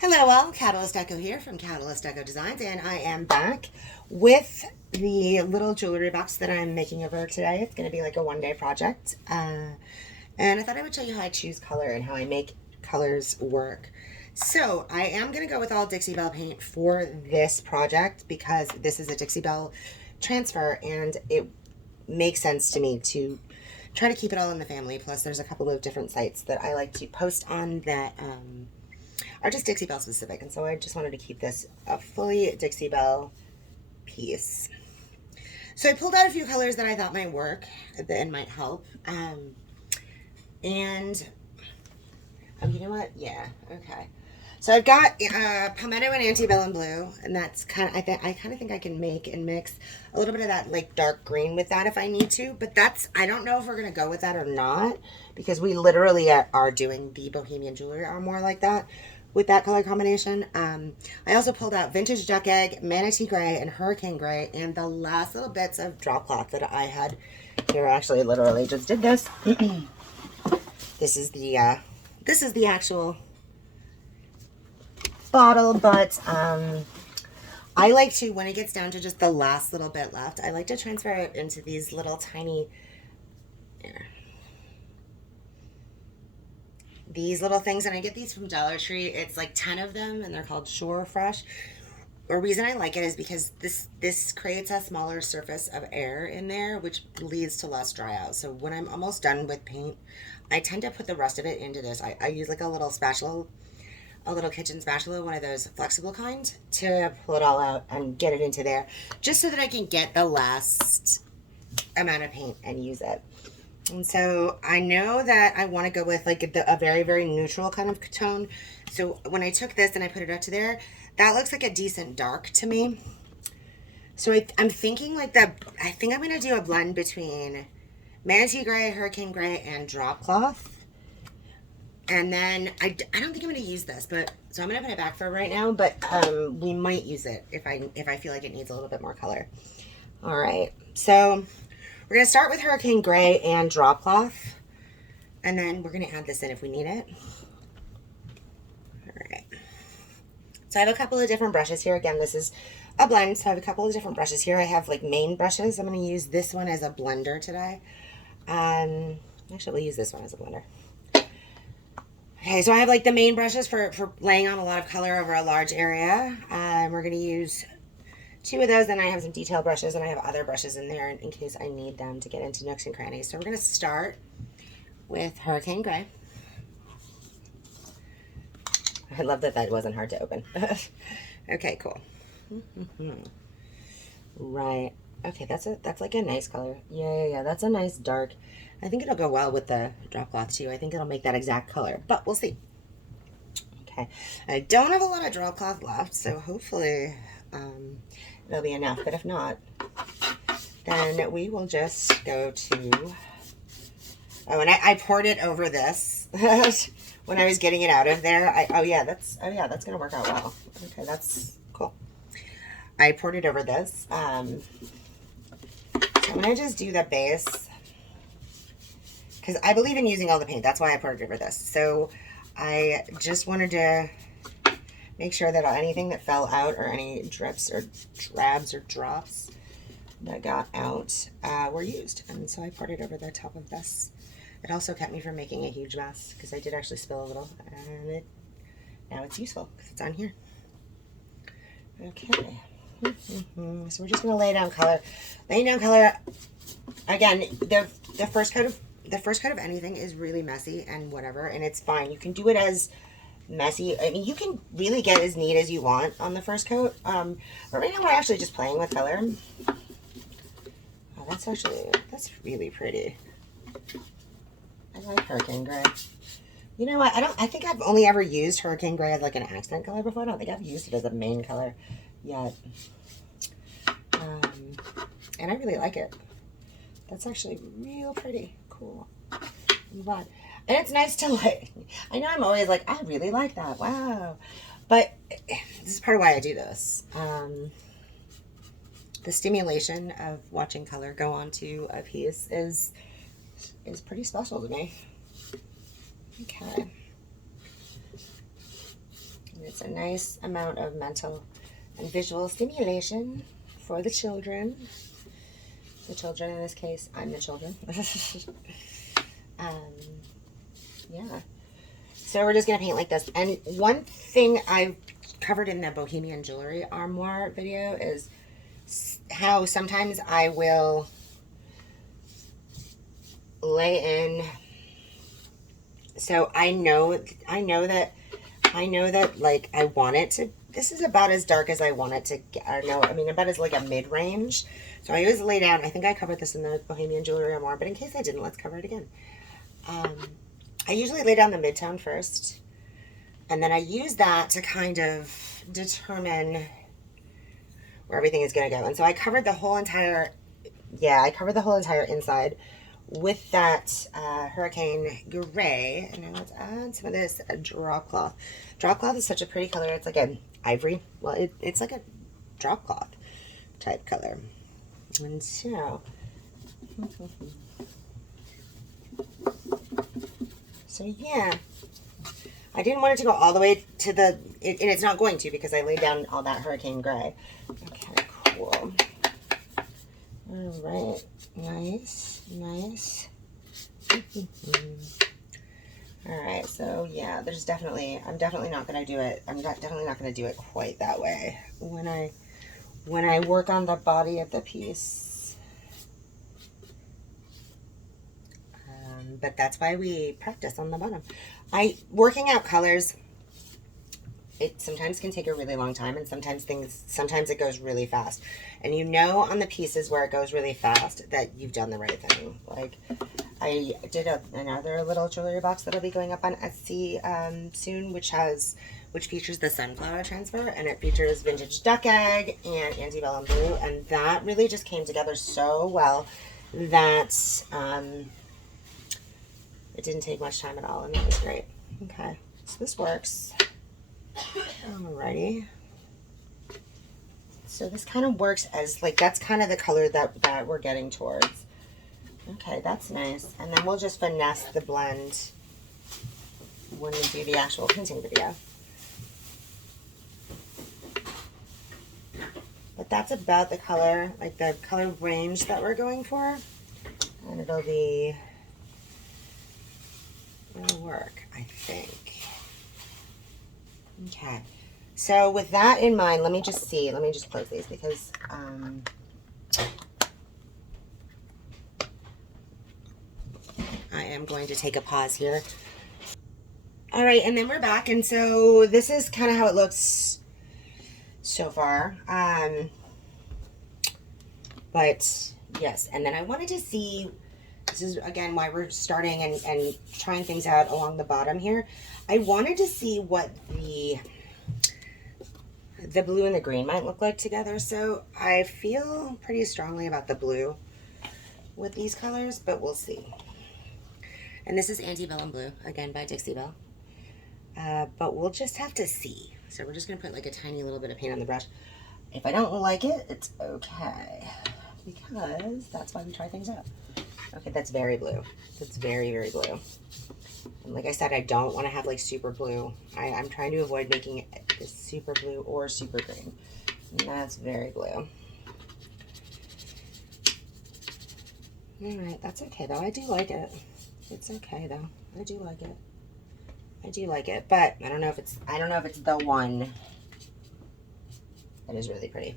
Hello all, Catalyst Echo here from Catalyst Echo Designs, and I am back with the little jewelry box that I'm making over today. It's going to be like a one-day project, and I thought I would show you how I choose color and how I make colors work. So I am going to go with all Dixie Belle paint for this project because this is a Dixie Belle transfer, and it makes sense to me to try to keep it all in the family. Plus, there's a couple of different sites that I like to post on that are just Dixie Belle specific, and so I just wanted to keep this a fully Dixie Belle piece. So I pulled out a few colors that I thought might work and might help. And you know what? Yeah, okay. So I've got Palmetto and Antebellum Blue, and that's I kind of think I can make and mix a little bit of that like dark green with that if I need to. But I don't know if we're gonna go with that or not because we literally are doing the Bohemian Jewelry Armoire like that with that color combination. I also pulled out Vintage Duck Egg, Manatee Gray, and Hurricane Gray, and the last little bits of drop cloth that I had here. Actually, literally just did this. This is the actual bottle, but I like to, when it gets down to just the last little bit left, I like to transfer it into these little tiny, these little things, and I get these from Dollar Tree. It's like 10 of them, and they're called Shore Fresh. The reason I like it is because this creates a smaller surface of air in there, which leads to less dry out. So when I'm almost done with paint, I tend to put the rest of it into this. I use like a little spatula, a little kitchen spatula, one of those flexible kind, to pull it all out and get it into there, just so that I can get the last amount of paint and use it. And so I know that I want to go with like a very, very neutral kind of tone. So when I took this and I put it up to there, that looks like a decent dark to me. So I'm thinking like that. I think I'm going to do a blend between Manatee Gray, Hurricane Gray, and Drop Cloth. And then I don't think I'm going to use this, but so I'm going to put it back for right now. But we might use it if I feel like it needs a little bit more color. All right, so we're going to start with Hurricane Gray and Drop Cloth, and then we're going to add this in if we need it. All right. So I have a couple of different brushes here. Again, this is a blend, so I have a couple of different brushes here. I have like main brushes. I'm going to use this one as a blender today. Actually, we'll use this one as a blender. Okay, so I have like the main brushes for laying on a lot of color over a large area. We're going to use 2 of those, and I have some detail brushes, and I have other brushes in there in case I need them to get into nooks and crannies. So we're going to start with Hurricane Gray. I love that that wasn't hard to open. Okay, cool. Right. Okay, that's like a nice color. Yeah. That's a nice dark. I think it'll go well with the drop cloth too. I think it'll make that exact color, but we'll see. Okay, I don't have a lot of drop cloth left, so hopefully it'll be enough. But if not, then we will just go to. Oh, and I poured it over this when I was getting it out of there. Oh yeah, that's gonna work out well. Okay, that's cool. I poured it over this. So I'm gonna just do the base because I believe in using all the paint. That's why I poured it over this. So I just wanted to make sure that anything that fell out or any drips or drabs or drops that got out were used. And so I poured it over the top of this. It also kept me from making a huge mess because I did actually spill a little, and now it's useful because it's on here. Okay. So we're just going to lay down color. Laying down color, again, the first coat of anything is really messy and whatever, and it's fine. You can do it as messy. I mean, you can really get as neat as you want on the first coat. But right now we're actually just playing with color. Oh, that's really pretty. I like Hurricane Gray. You know what? I think I've only ever used Hurricane Gray as like an accent color before. I don't think I've used it as a main color yet. And I really like it. That's actually real pretty. Cool. Move on. And it's nice to like, I know I'm always like, I really like that. Wow. But this is part of why I do this. The stimulation of watching color go onto a piece is pretty special to me. Okay. And it's a nice amount of mental and visual stimulation for the children. The children in this case, I'm the children. Yeah. So we're just gonna paint like this. And one thing I've covered in the Bohemian Jewelry Armoire video is how sometimes I will lay in. So I know that like I want it to, this is about as dark as I want it to get. I mean about as like a mid-range. So I always lay down, I think I covered this in the Bohemian Jewelry Armoire, but in case I didn't, let's cover it again. I usually lay down the mid-tone first, and then I use that to kind of determine where everything is going to go. And so I covered the whole entire, I covered the whole entire inside with that Hurricane Gray. And now let's add some of this drop cloth. Drop cloth is such a pretty color. It's like an ivory. Well, it's like a drop cloth type color. And so, yeah, I didn't want it to go all the way to the, and it's not going to because I laid down all that Hurricane Gray. Okay, cool. All right, nice, nice. All right, so yeah, I'm definitely not going to do it. Definitely not going to do it quite that way when I work on the body of the piece. But that's why we practice on the bottom. Working out colors, it sometimes can take a really long time, and sometimes it goes really fast. And you know on the pieces where it goes really fast that you've done the right thing. Like I did another little jewelry box that'll be going up on Etsy soon, which features the sunflower transfer, and it features vintage duck egg and antebellum blue, and that really just came together so well that it didn't take much time at all, and it was great. Okay, so this works. Alrighty. So this kind of works as, like, that's kind of the color that we're getting towards. Okay, that's nice. And then we'll just finesse the blend when we do the actual painting video. But that's about the color, like the color range that we're going for. And it'll work, I think. Okay, so with that in mind, let me just close these because I am going to take a pause here. All right, and then we're back, and so this is kind of how it looks so far. But yes, and then I wanted to see, this is again why we're starting and trying things out along the bottom here. I wanted to see what the blue and the green might look like together. So I feel pretty strongly about the blue with these colors, but we'll see. And this is Antebellum Blue, again by Dixie Belle. But we'll just have to see. So we're just going to put like a tiny little bit of paint on the brush. If I don't like it, it's okay. Because that's why we try things out. Okay, that's very blue. That's very, very blue. And like I said, I don't want to have like super blue. I'm trying to avoid making it super blue or super green. And that's very blue. Alright, that's okay though. I do like it. It's okay though. I do like it. I do like it, but I don't know if it's the one that is really pretty.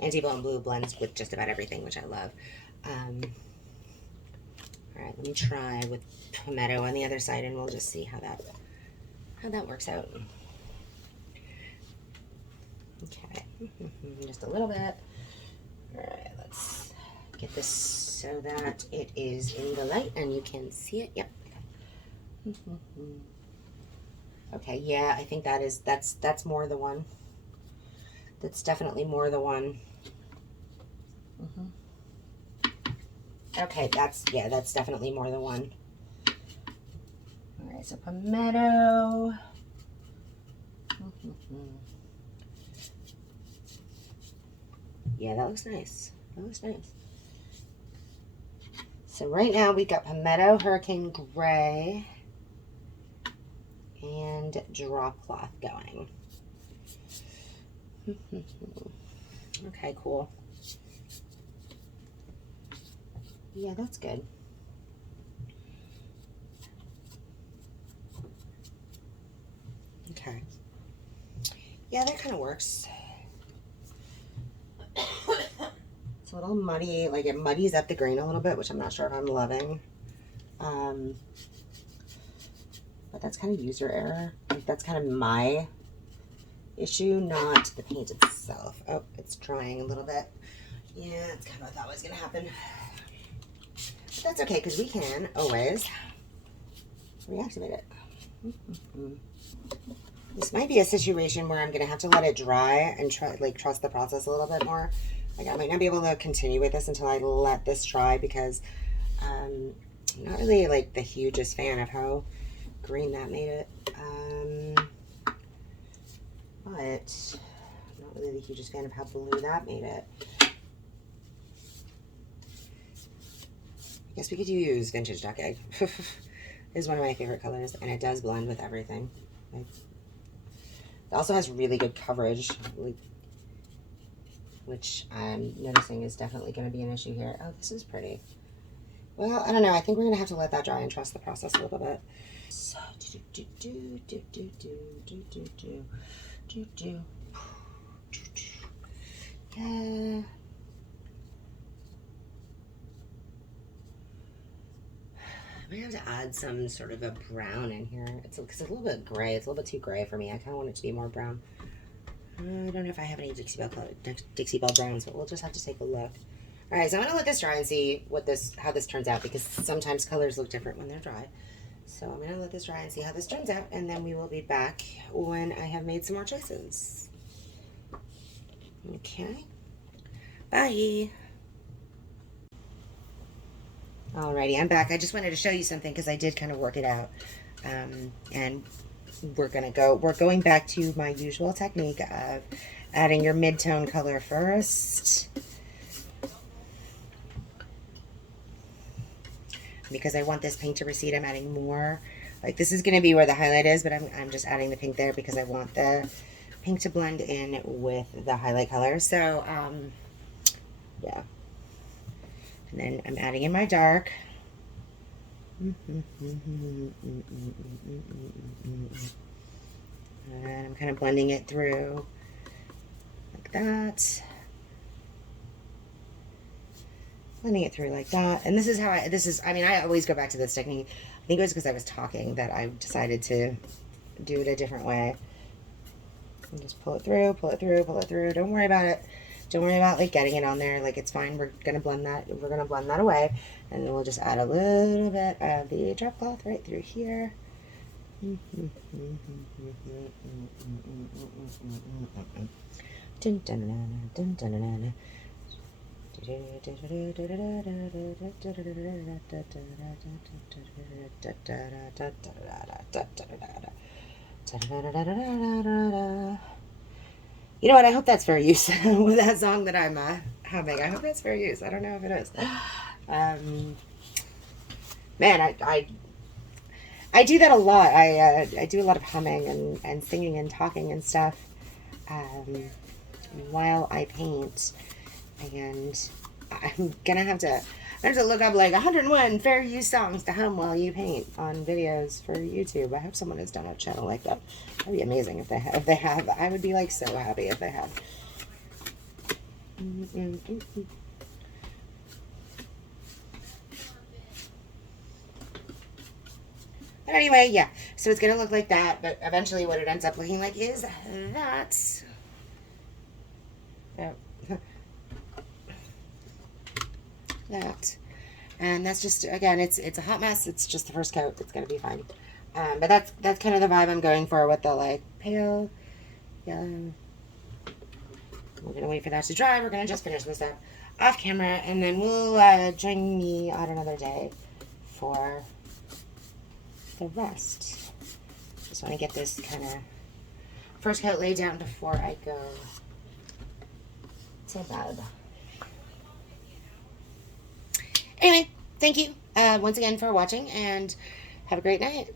Antebellum Blue blends with just about everything, which I love. All right, let me try with Palmetto on the other side, and we'll just see how that works out. Okay, just a little bit. All right, let's get this so that it is in the light and you can see it. Yep. Okay, yeah, I think that's more the one. That's definitely more the one. Okay, that's definitely more the one. All right, so Palmetto. Yeah, that looks nice. That looks nice. So right now we got Palmetto, Hurricane Gray, and drop cloth going. Okay, cool. Yeah, that's good. Okay. Yeah, that kind of works. It's a little muddy, like it muddies up the grain a little bit, which I'm not sure if I'm loving. But that's kind of user error. Like, that's kind of my issue, not the paint itself. Oh, it's drying a little bit. Yeah, that's kind of what I thought was gonna happen. But that's okay, because we can always reactivate it. This might be a situation where I'm gonna have to let it dry and trust the process a little bit more. Like, I might not be able to continue with this until I let this dry, because I'm not really like the hugest fan of how green that made it. But I'm not really the hugest fan of how blue that made it. I guess we could use Vintage Duck Egg. It's one of my favorite colors, and it does blend with everything. It also has really good coverage, which I'm noticing is definitely going to be an issue here. Oh, this is pretty. Well, I don't know. I think we're going to have to let that dry and trust the process a little bit. So, yeah. I might have to add some sort of a brown in here. It's because it's a little bit gray. It's a little bit too gray for me. I kind of want it to be more brown. I don't know if I have any Dixie Belle browns, but we'll just have to take a look. All right, so I'm gonna let this dry and see how this turns out, because sometimes colors look different when they're dry. So I'm gonna let this dry and see how this turns out, and then we will be back when I have made some more choices. Okay. Bye. Alrighty, I'm back. I just wanted to show you something because I did kind of work it out. And we're going back to my usual technique of adding your mid-tone color first, because I want this pink to recede. I'm adding more. Like, this is going to be where the highlight is, but I'm just adding the pink there because I want the pink to blend in with the highlight color. So, yeah. And then I'm adding in my dark. And I'm kind of blending it through like that. Blending it through like that. And this is how I always go back to this technique. I think it was because I was talking that I decided to do it a different way. And just pull it through, pull it through, pull it through. Don't worry about it. Don't worry about like getting it on there. Like, it's fine. We're gonna blend that away, and then we'll just add a little bit of the drop cloth right through here. You know what? I hope that's fair use with that song that I'm humming. I hope that's fair use. I don't know if it is. Man, I do that a lot. I do a lot of humming and singing and talking and stuff while I paint. And I'm gonna have to look up like 101 fair use songs to hum while you paint on videos for YouTube. I hope someone has done a channel like that. That'd be amazing if they have. If they have, I would be like so happy if they have. But anyway, yeah. So it's gonna look like that, but eventually, what it ends up looking like is that. Oh. That. And that's just, again, it's a hot mess. It's just the first coat. It's gonna be fine. But that's kind of the vibe I'm going for with the like pale yellow. We're gonna wait for that to dry. We're gonna just finish this up off camera, and then we'll join me on another day for the rest. Just want to get this kind of first coat laid down before I go to bed. Anyway, thank you once again for watching, and have a great night.